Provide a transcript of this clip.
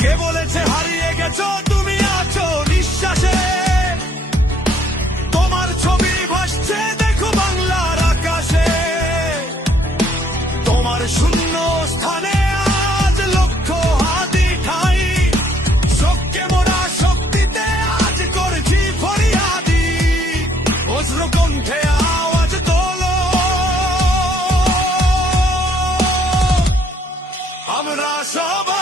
কে বলেছে হারিয়ে গেছো, তুমি আছো নিঃশ্বাসে। তোমার ছবি ভাসছে দেখো বাংলার আকাশে। তোমার শূন্য স্থানে আজ লক্ষ হাতি ঠাই। শোককে মোরা শক্তিতে আজ করছি ফরিয়াদি। বজ্র কণ্ঠে আওয়াজ তোলো, আমরা সবাই